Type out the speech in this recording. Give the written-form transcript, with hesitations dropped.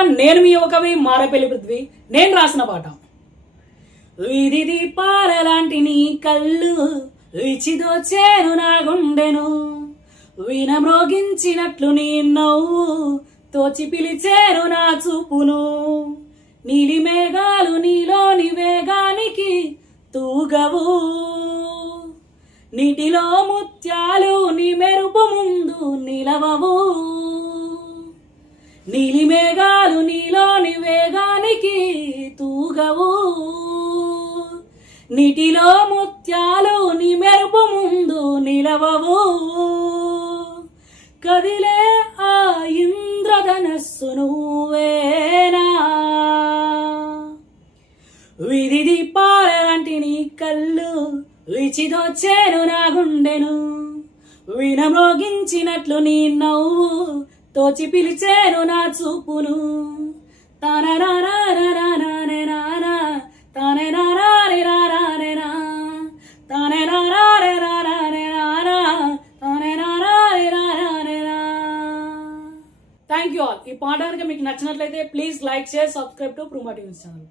One, నేను మీ ఒకవి మారపల్లి పృథ్వీ. నేను రాసిన పాట. వీధి దీపాల లాంటి నీ కళ్ళు విచిదోచేను నా గుండెను, వినమ్రోగించినట్లు నీ నవ్వు తోచి పిలిచేను నా చూపును. నీలి మేఘాలు నీలోని వేగానికి తూగవు, నీటిలో ముత్యాలు నీ మెరుపు ముందు నిలవవు. నీలి మేఘాలు నీలోని వేగానికి తూగవు, నీటిలో ముత్యాలు నీ మెరుపు ముందు నిలవవు. కదిలే ఆ ఇంద్రధనస్సు నువ్వేనా, వీధి దీపాల లాంటి నీ కళ్ళు విచిదోచేను నా గుండెను, వినమ్రోగించినట్లు నీ నవ్వు తోచి పిలిచేను నా చూపును. Thank you all. ఈ పాట కనుక మీకు నచ్చినట్లయితే please like, share, subscribe to Pruma TV channel.